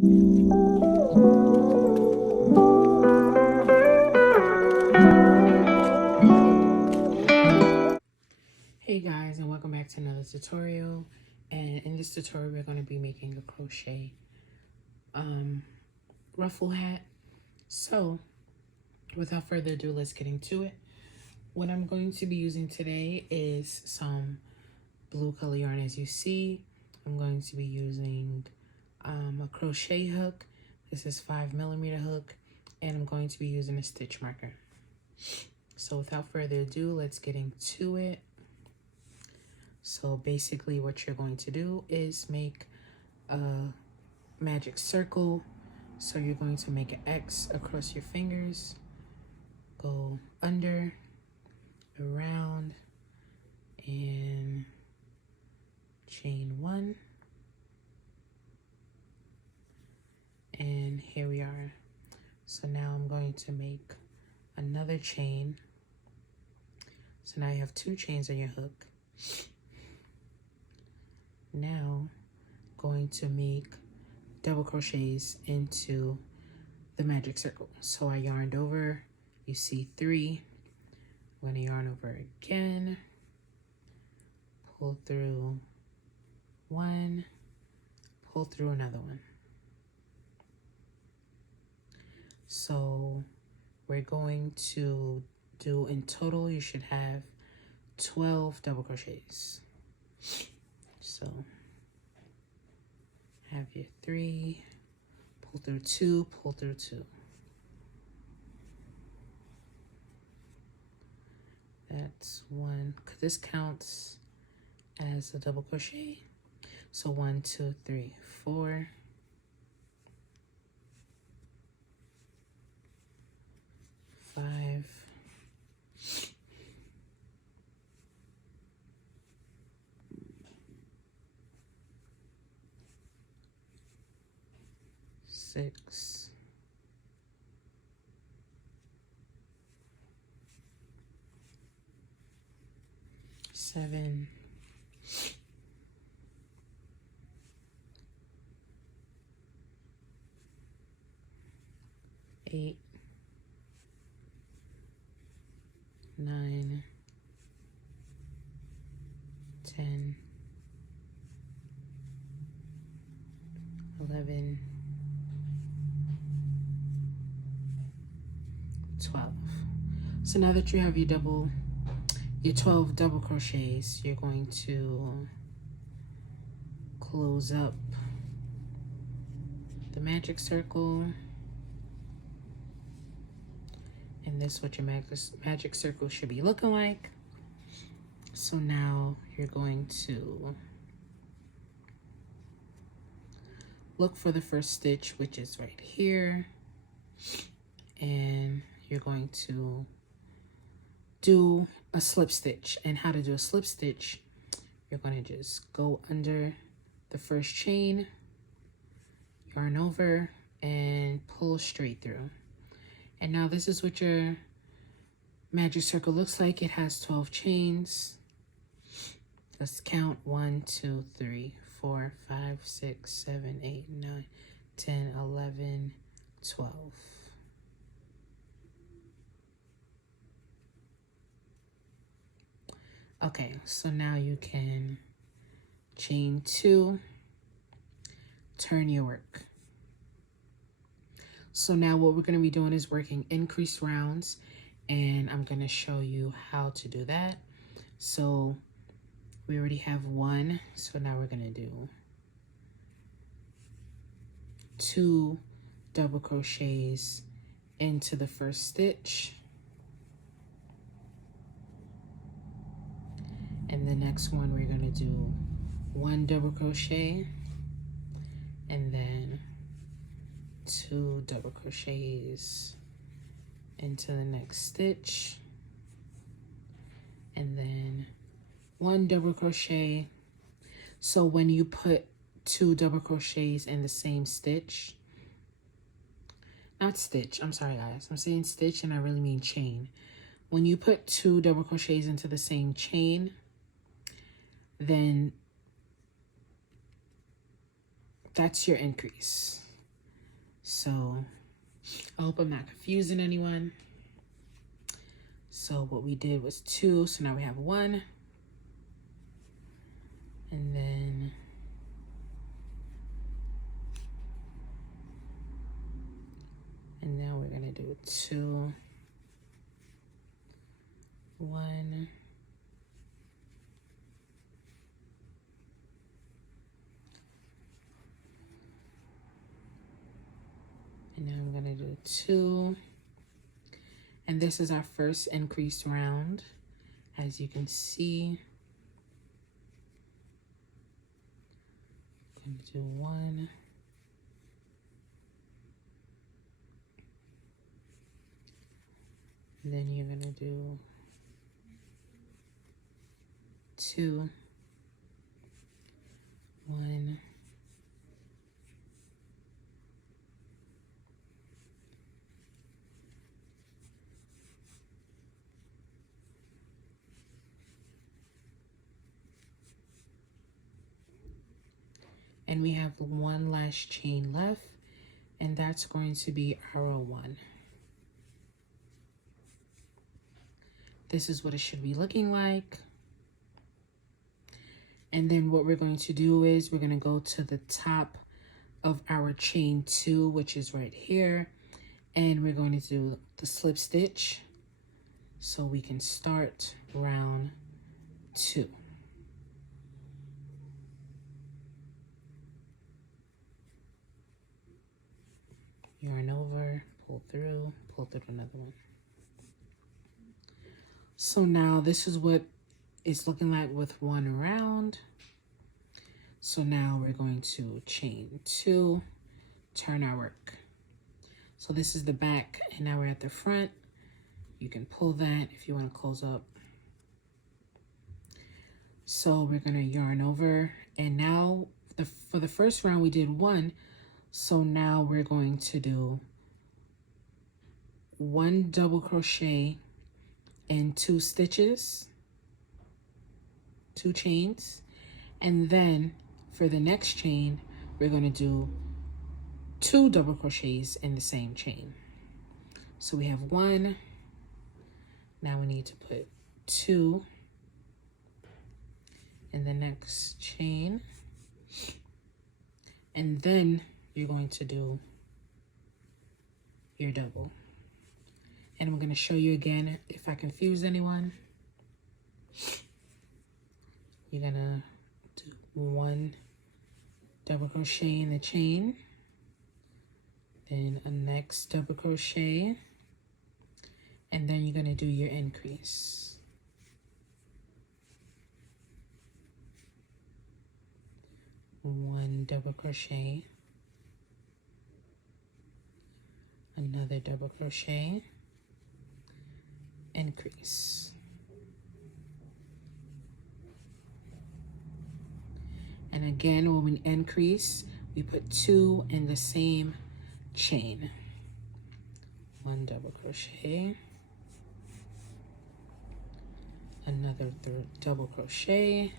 Hey guys, and welcome back to another tutorial. And in this tutorial we're going to be making a crochet ruffle hat. So without further ado, let's get into it. What I'm going to be using today is some blue color yarn. As you see, I'm going to be using a crochet hook. This is 5mm hook, and I'm going to be using a stitch marker. So without further ado, let's get into it. So basically what you're going to do is make a magic circle. So you're going to make an X across your fingers, go under, around, and chain 1. And here we are. So now I'm going to make another chain. So now you have 2 chains on your hook. Now going to make double crochets into the magic circle. So I yarned over, you see 3. I'm going to yarn over again, pull through 1, pull through another one. So we're going to do, in total you should have 12 double crochets. So have your 3, pull through 2, pull through 2. That's 1, because this counts as a double crochet. So 1, 2, 3, 4. 5. 6. 7. 8. 9. 10. 11. 12. So now that you have your 12 double crochets, you're going to close up the magic circle, and this is what your magic circle should be looking like. So now you're going to look for the first stitch, which is right here, and you're going to do a slip stitch. And how to do a slip stitch, you're going to just go under the first chain, yarn over, and pull straight through. And now this is what your magic circle looks like. It has 12 chains. Let's count: 1, 2, 3, 4, 5, 6, 7, 8, 9, 10, 11, 12. Okay, so now you can chain 2, turn your work. So now what we're going to be doing is working increased rounds, and I'm going to show you how to do that. So we already have 1, so now we're going to do 2 double crochets into the first stitch. And the next one we're going to do 1 double crochet, and then 2 double crochets into the next stitch, and then 1 double crochet. So when you put 2 double crochets in the same stitch, not stitch, I'm sorry guys, I'm saying stitch and I really mean chain. When you put 2 double crochets into the same chain, then that's your increase. So I hope I'm not confusing anyone. So what we did was 2, so now we have 1. And then we're gonna do 2, 1, and now I'm gonna do 2. And this is our first increased round, as you can see. I'm gonna do 1. And then you're gonna do 2, 1, and we have 1 last chain left, and that's going to be our 1. This is what it should be looking like. And then what we're going to do is we're going to go to the top of our chain 2, which is right here, and we're going to do the slip stitch so we can start round 2. Yarn over, pull through another one. So now this is what it's looking like with 1 round. So now we're going to chain 2, turn our work. So this is the back, and now we're at the front. You can pull that if you want to close up. So we're going to yarn over, and now for the first round we did 1. So now we're going to do 1 double crochet and 2 stitches, 2 chains, and then for the next chain we're going to do 2 double crochets in the same chain. So we have 1, now we need to put 2 in the next chain, and then you're going to do your double. And I'm going to show you again if I confuse anyone. You're going to do 1 double crochet in the chain, then a next double crochet, and then you're going to do your increase. One double crochet, another double crochet, increase. And again, when we increase, we put 2 in the same chain. 1 double crochet, another double crochet.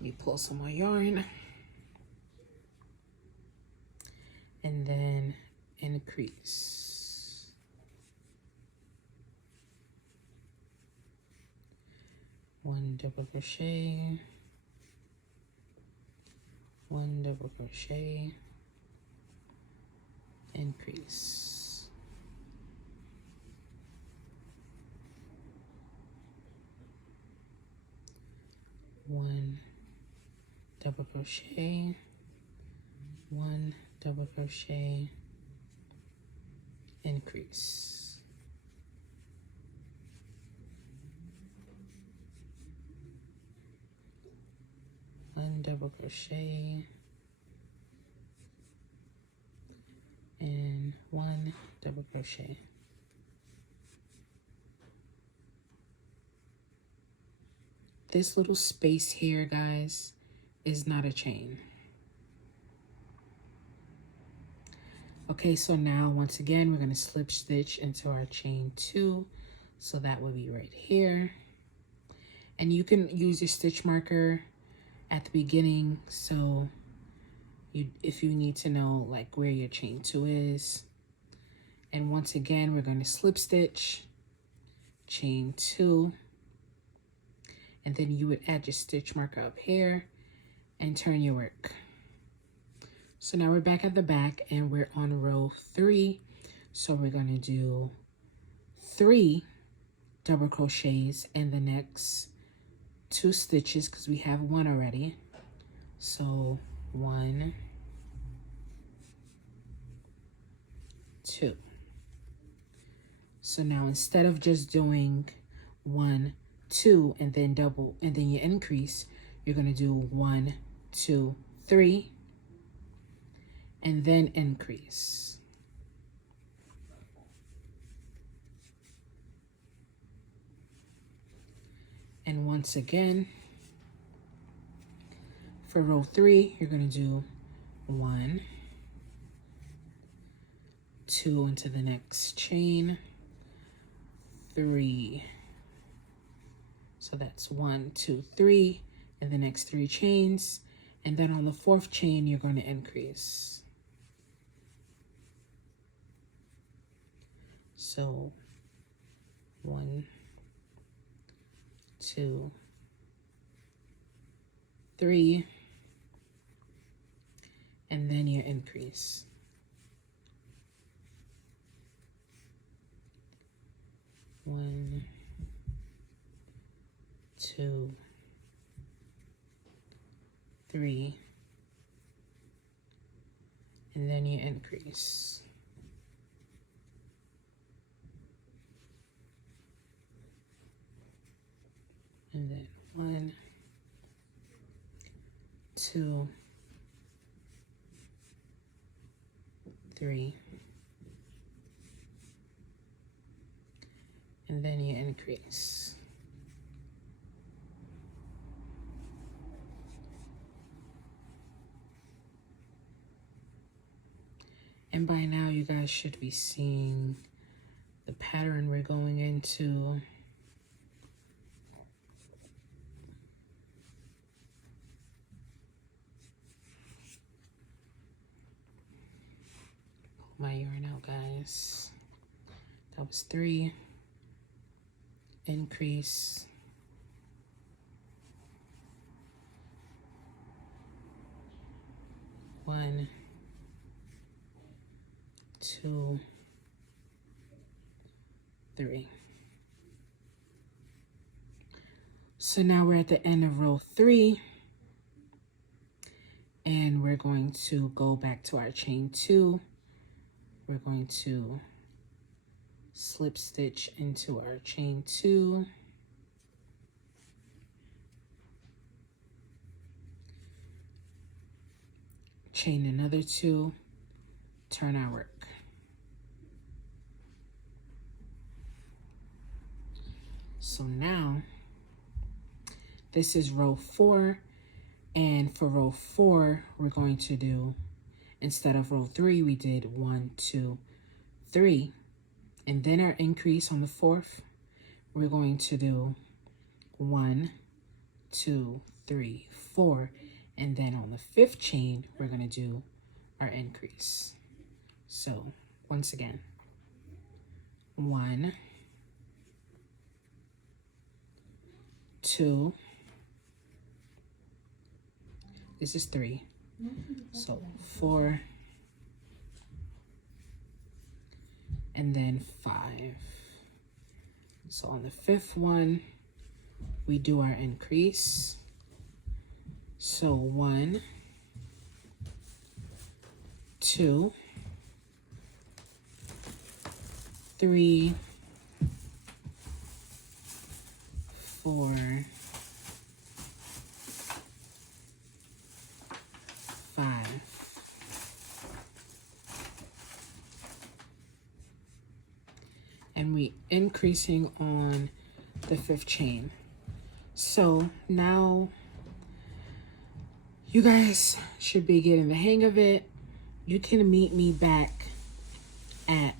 We pull some more yarn, and then increase. One double crochet, 1 double crochet, increase. One double crochet, 1 double crochet, increase. One double crochet and 1 double crochet. This little space here, guys, is not a chain. Okay, so now once again we're going to slip stitch into our chain 2, so that would be right here. And you can use your stitch marker at the beginning so if you need to know like where your chain 2 is. And once again, we're going to slip stitch, chain 2, and then you would add your stitch marker up here and turn your work. So now we're back at the back and we're on row 3. So we're going to do 3 double crochets in the next 2 stitches because we have 1 already. So 1, 2. So now instead of just doing 1, 2 and then double and then you increase, you're going to do 1, 2, 3 and then increase. And once again, for row 3, you're going to do 1, 2 into the next chain, 3. So that's 1, 2, 3 in the next 3 chains. And then on the 4th chain, you're going to increase. So 1, 2, 3, and then you increase. 1, 2, 3, and then you increase. And then 1, 2, 3, and then you increase. And by now you guys should be seeing the pattern we're going into. Pull my yarn out, guys. That was 3. Increase. 1, 2, 3. So now we're at the end of row 3 and we're going to go back to our chain 2. We're going to slip stitch into our chain 2. Chain another 2, turn our work. So now this is row 4, and for row 4 we're going to do, instead of row 3 we did 1, 2, 3, and then our increase on the 4th we're going to do 1, 2, 3, 4, and then on the 5th chain we're going to do our increase. So once again, 1, 2, this is 3, so 4, and then 5. So on the 5th one we do our increase. So 1, 2, 3, 4, 5. And we increasing on the 5th chain. So now you guys should be getting the hang of it. You can meet me back at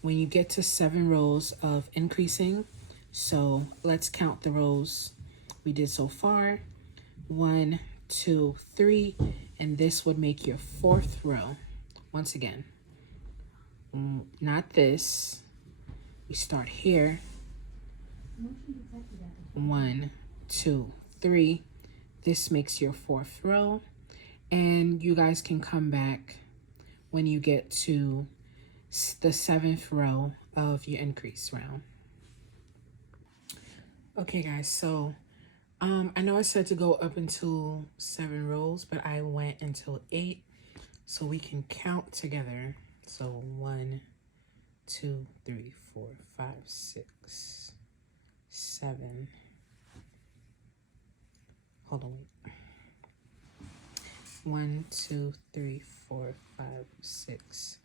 when you get to 7 rows of increasing. So let's count the rows we did so far. 1, 2, 3, and this would make your 4th row. Once again, not this. We start here. 1, 2, 3. This makes your 4th row, and you guys can come back when you get to the 7th row of your increase round. Okay guys, so I know I said to go up until 7 rows, but I went until 8, so we can count together. So 1, 2, 3, 4, 5, 6, 7. Hold on, wait. 1, 2, 3, 4, 5, 6,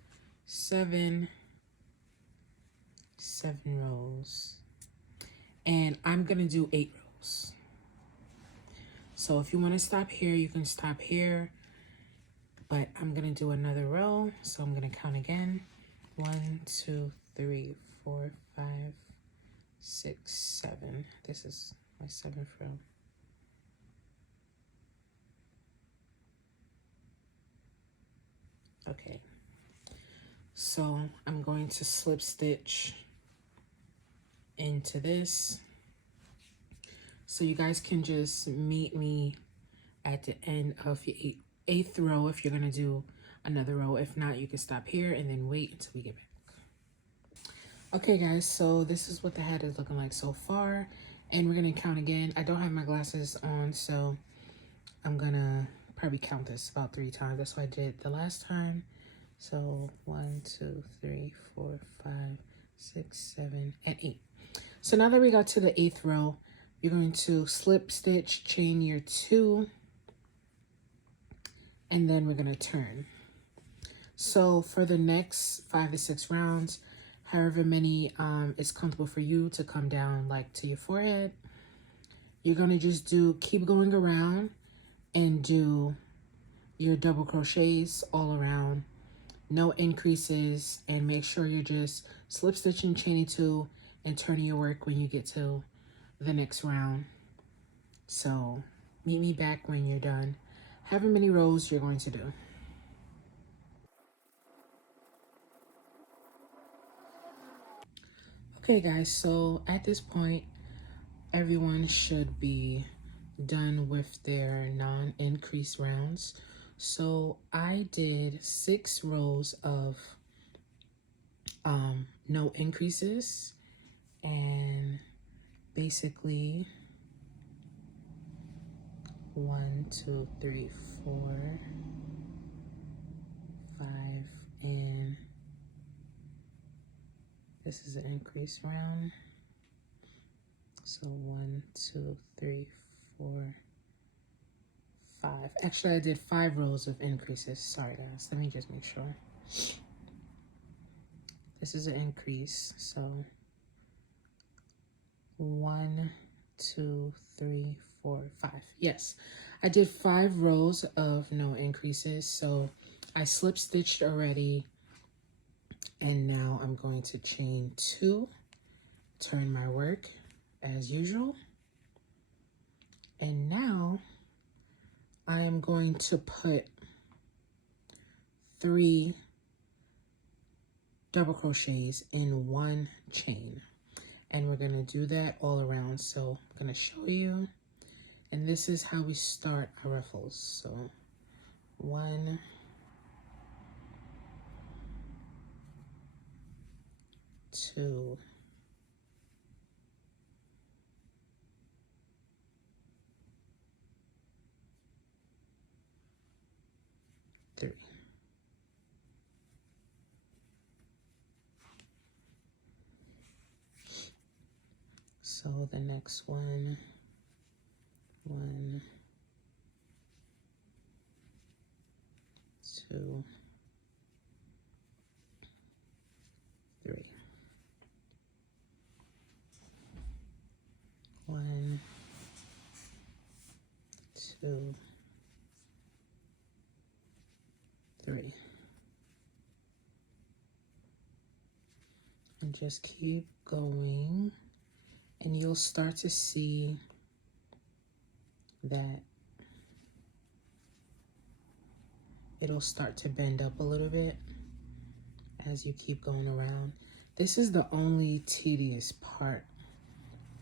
7. 7 rows. And I'm gonna do 8 rows. So if you want to stop here, you can stop here. But I'm gonna do another row. So I'm gonna count again. 1, 2, 3, 4, 5, 6, 7. This is my 7th row. Okay. So I'm going to slip stitch into this. So you guys can just meet me at the end of your 8th row if you're gonna do another row. If not, you can stop here and then wait until we get back. Okay guys, so this is what the head is looking like so far, and we're gonna count again. I don't have my glasses on, so I'm gonna probably count this about 3 times. That's what I did the last time. So 1, 2, 3, 4, 5, 6, 7, and 8. So now that we got to the 8th row, you're going to slip stitch, chain your 2, and then we're going to turn. So for the next 5 to 6 rounds, however many is comfortable for you to come down like to your forehead, you're going to just keep going around and do your double crochets all around, no increases, and make sure you're just slip stitching, chaining 2, and turning your work when you get to the next round. So meet me back when you're done however many rows you're going to do. Okay guys, so at this point everyone should be done with their non-increase rounds. So I did 6 rows of no increases, and basically 1, 2, 3, 4, 5, and this is an increase round. So 1, 2, 3, 4, 5. Actually, I did 5 rows of increases. Sorry guys, let me just make sure. This is an increase, so 1, 2, 3, 4, 5. Yes, I did 5 rows of no increases. So I slip stitched already, and now I'm going to chain 2, turn my work as usual, and now I am going to put 3 double crochets in 1 chain, and we're gonna do that all around. So I'm gonna show you, and this is how we start our ruffles. So 1, 2, 3. So the next one, 1, 2, 3. 1, 2, 3. And just keep going, and you'll start to see that it'll start to bend up a little bit as you keep going around. This is the only tedious part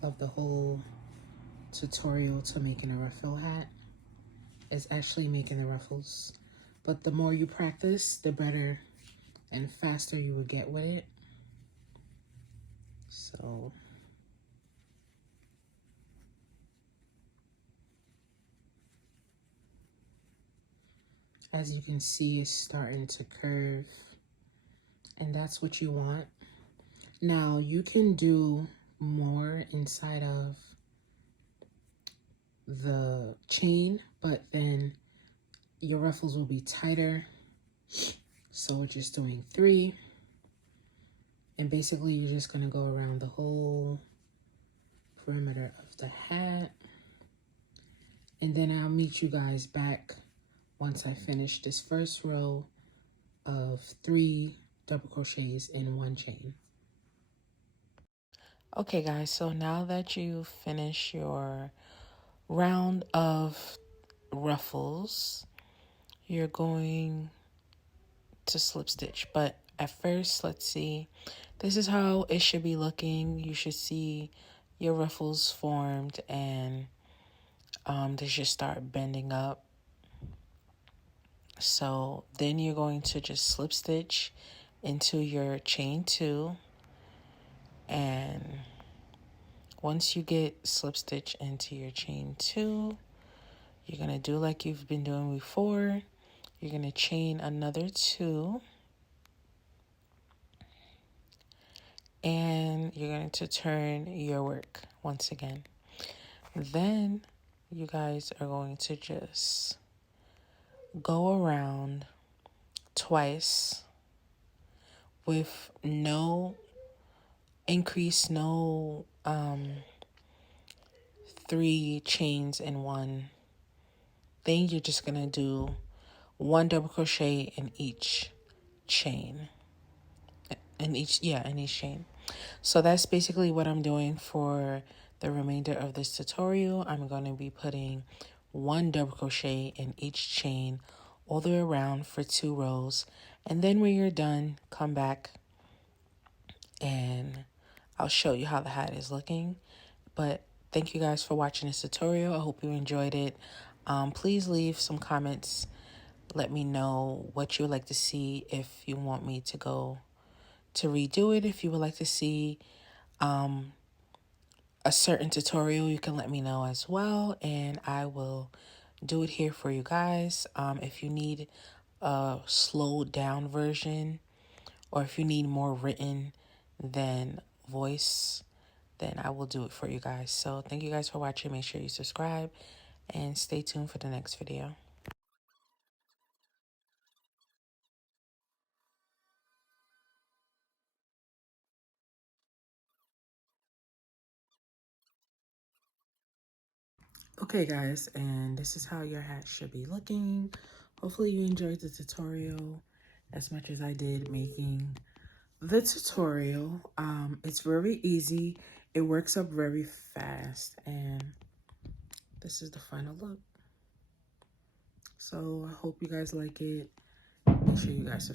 of the whole tutorial to making a ruffle hat, is actually making the ruffles. But the more you practice, the better and faster you will get with it. So as you can see, it's starting to curve, and that's what you want. Now you can do more inside of the chain, but then your ruffles will be tighter. So we're just doing 3, and basically you're just gonna go around the whole perimeter of the hat, and then I'll meet you guys back once I finish this first row of 3 double crochets in 1 chain. Okay guys, so now that you finish your round of ruffles, you're going to slip stitch. But at first, let's see, this is how it should be looking. You should see your ruffles formed, and they should start bending up. So then you're going to just slip stitch into your chain 2, and once you get slip stitch into your chain 2, you're going to do like you've been doing before. You're going to chain another 2, and you're going to turn your work once again. Then you guys are going to just go around twice with no increase, no 3 chains in one thing. You're just gonna do 1 double crochet in each chain, in each chain. So that's basically what I'm doing for the remainder of this tutorial. I'm going to be putting 1 double crochet in each chain all the way around for 2 rows, and then when you're done, come back and I'll show you how the hat is looking. But thank you guys for watching this tutorial. I hope you enjoyed it. Please leave some comments. Let me know what you would like to see, if you want me to go to redo it. If you would like to see a certain tutorial, you can let me know as well, and I will do it here for you guys. If you need a slowed down version, or if you need more written than voice, then I will do it for you guys. So thank you guys for watching. Make sure you subscribe and stay tuned for the next video. Okay guys, and this is how your hat should be looking. Hopefully you enjoyed the tutorial as much as I did making the tutorial. It's very easy. It works up very fast, and this is the final look. So I hope you guys like it. Make sure you guys subscribe.